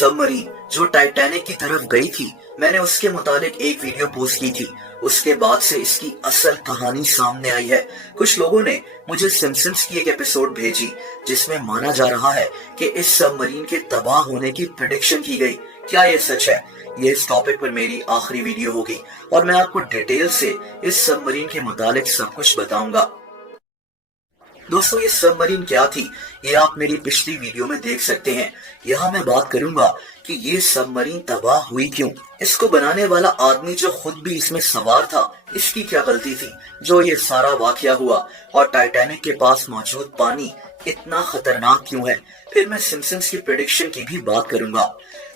Submarine जो Titanic की तरफ गई थी, मैंने उसके मुतालिक एक वीडियो पोस्ट की थी। उसके बाद से इसकी असल कहानी सामने आई है। कुछ लोगों ने मुझे सिम्पसन्स की एक एपिसोड भेजी जिसमें माना जा रहा है कि इस सबमरीन के तबाह होने की प्रेडिक्शन की गई। क्या ये सच है? ये इस टॉपिक पर मेरी आखिरी वीडियो होगी और मैं आपको डिटेल से इस सबमरीन के मुतालिक सब कुछ बताऊंगा। दोस्तों, ये सबमरीन क्या थी, ये आप मेरी पिछली वीडियो में देख सकते हैं। यहाँ मैं बात करूंगा कि ये सबमरीन तबाह हुई क्यों। इसको बनाने वाला आदमी जो खुद भी इसमें सवार था, इसकी क्या गलती थी जो ये सारा वाकया हुआ, और टाइटैनिक के पास मौजूद पानी इतना खतरनाक क्यों है। फिर मैं सिम्पसन्स की प्रेडिक्शन की भी बात करूंगा।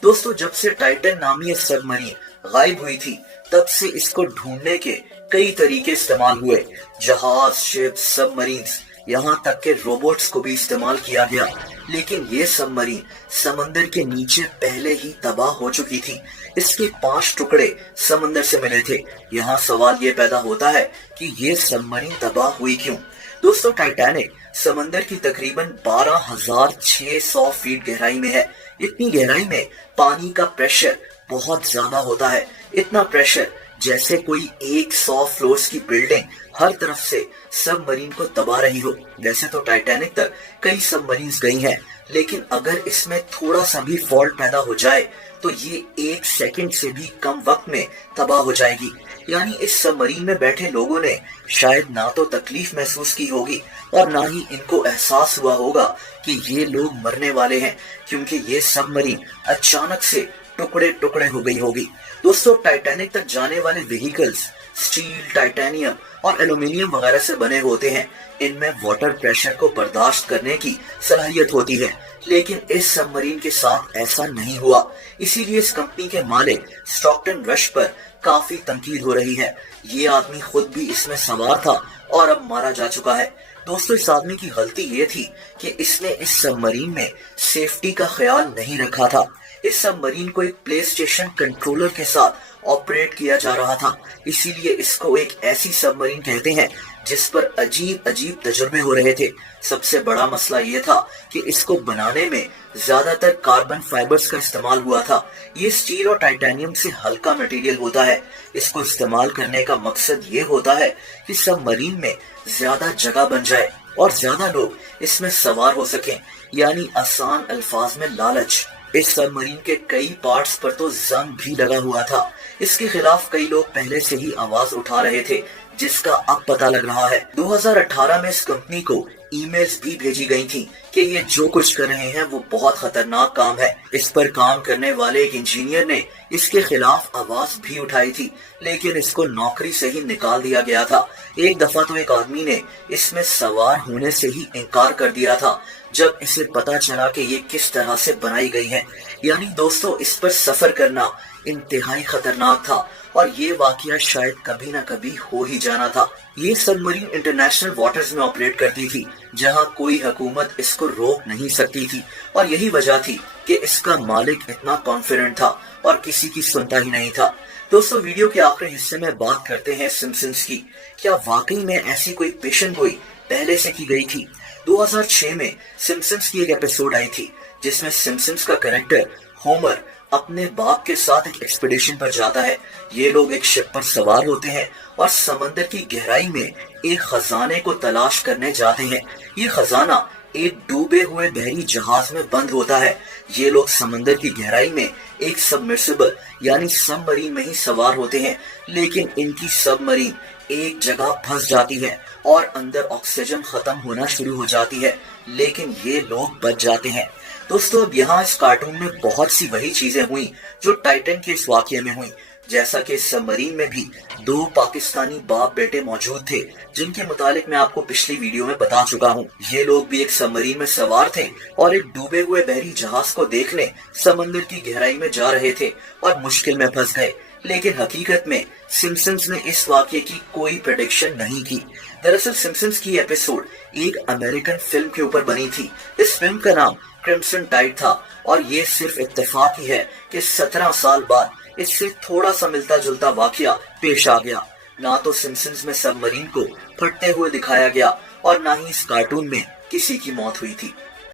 दोस्तों, जब से टाइटन नामी ये सबमरीन गायब हुई थी, तब से इसको ढूंढने के कई तरीके इस्तेमाल हुए। जहाज, शिप, सबमरीन्स, यहाँ तक के रोबोट्स को भी इस्तेमाल किया गया, लेकिन ये सबमरीन समंदर के नीचे पहले ही तबाह हो चुकी थी। इसके 5 टुकड़े समंदर से मिले थे। यहाँ सवाल ये पैदा होता है कि ये सबमरीन तबाह हुई क्यों। दोस्तों, टाइटैनिक समंदर की तकरीबन 12,600 फीट गहराई में है। इतनी गहराई में पानी का प्रेशर बहुत ज्यादा होता है। इतना प्रेशर जैसे कोई 100 फ्लोर्स की बिल्डिंग हर तरफ से सबमरीन को दबा रही हो। वैसे तो टाइटैनिक तक कई सबमरीन्स गई हैं, लेकिन अगर इसमें थोड़ा सा भी फॉल्ट पैदा हो जाए तो ये 1 सेकंड से भी कम वक्त में तबाह हो जाएगी। यानी इस सबमरीन में बैठे लोगों ने शायद ना तो तकलीफ महसूस की होगी और ना ही इनको एहसास हुआ होगा कि ये लोग मरने वाले हैं, क्योंकि ये सबमरीन अचानक से टुकड़े टुकड़े हो गई होगी। दोस्तों, टाइटैनिक तक जाने वाले व्हीकल्स स्टील, टाइटेनियम और एल्यूमिनियम वगैरह से बने होते हैं। इनमें वाटर प्रेशर को बर्दाश्त करने की सलाहियत होती है, लेकिन इस सबमरीन के साथ ऐसा नहीं हुआ। इसीलिए इस कंपनी के मालिक स्टॉकटन रश पर काफी तनकीद हो रही है। ये आदमी खुद भी इसमें सवार था और अब मारा जा चुका है। दोस्तों, इस आदमी की गलती ये थी कि इसने इस सबमरीन में सेफ्टी का ख्याल नहीं रखा था। इस सबमरीन को एक प्ले स्टेशन कंट्रोलर के साथ ऑपरेट किया जा रहा था, इसीलिए इसको एक ऐसी सबमरीन कहते हैं जिस पर अजीब अजीब तजुर्बे हो रहे थे। सबसे बड़ा मसला ये था कि इसको बनाने में ज्यादातर कार्बन फाइबर्स का इस्तेमाल हुआ था। ये स्टील और टाइटेनियम से हल्का मटेरियल होता है। इसको इस्तेमाल करने का मकसद ये होता है कि सबमरीन में ज्यादा जगह बन जाए और ज्यादा लोग इसमें सवार हो सकें, यानी आसान अल्फाज में लालच। इस सबमरीन के कई पार्ट्स पर तो जंग भी लगा हुआ था। इसके खिलाफ कई लोग पहले से ही आवाज उठा रहे थे, जिसका अब पता लग रहा है। 2018 में इस कंपनी को ईमेल्स भी भेजी गई थी कि ये जो कुछ कर रहे हैं वो बहुत खतरनाक काम है। इस पर काम करने वाले एक इंजीनियर ने इसके खिलाफ आवाज भी उठाई थी, लेकिन इसको नौकरी से ही निकाल दिया गया था। एक दफा तो एक आदमी ने इसमें सवार होने से ही इनकार कर दिया था जब इसे पता चला कि ये किस तरह से बनाई गई है। यानी दोस्तों, इस पर सफर करना इंतहाई खतरनाक था और ये वाकया शायद कभी ना कभी हो ही जाना था। ये सबमरीन इंटरनेशनल वाटर्स में ऑपरेट करती थी, जहां कोई हुकूमत इसको रोक नहीं सकती थी, और यही वजह थी कि इसका मालिक इतना कॉन्फिडेंट था और किसी की सुनता ही नहीं था। दोस्तों, वीडियो के आखिरी हिस्से में बात करते हैं सिम्पसन्स की। क्या वाकई में ऐसी कोई पेशन गोई पहले से की गई थी? 2006 में सिम्पसन्स की एक एपिसोड आई थी जिसमें सिम्पसन्स का कैरेक्टर होमर अपने बाप के साथ एक एक्सपीडिशन पर जाता है। ये लोग एक शिप पर सवार होते हैं और समंदर की गहराई में एक खजाने को तलाश करने जाते हैं। ये खजाना एक डूबे हुए बहरी जहाज में बंद होता है। ये लोग समंदर की गहराई में एक सबमर्सिबल यानी सबमरीन में ही सवार होते हैं, लेकिन इनकी सबमरीन एक जगह फंस जाती है और अंदर ऑक्सीजन खत्म होना शुरू हो जाती है, लेकिन ये लोग बच जाते हैं। दोस्तों, अब यहाँ इस कार्टून में बहुत सी वही चीजें हुई जो टाइटन के इस वाकये में हुई। जैसा कि इस सबमरीन में भी 2 पाकिस्तानी बाप बेटे मौजूद थे, जिनके मुतालिक मैं आपको पिछली वीडियो में बता चुका हूँ। ये लोग भी एक सबमरीन में सवार थे और एक डूबे हुए बहरी जहाज को देखने समंदर की गहराई में जा रहे थे और मुश्किल में फंस गए। लेकिन हकीकत में सिम्पसन्स ने इस वाकये की कोई प्रेडिक्शन नहीं की। दरअसल सिम्पसन्स की एपिसोड एक अमेरिकन फिल्म के ऊपर बनी थी। इस फिल्म का नाम क्रिम्सन टाइड था और ये सिर्फ इत्तेफाक ही है कि 17 साल बाद इससे थोड़ा सा मिलता जुलता वाकया पेश आ गया। ना तो सिम्पसन्स में सबमरीन को फटते हुए दिखाया गया और ना ही इस कार्टून में किसी की मौत हुई थी।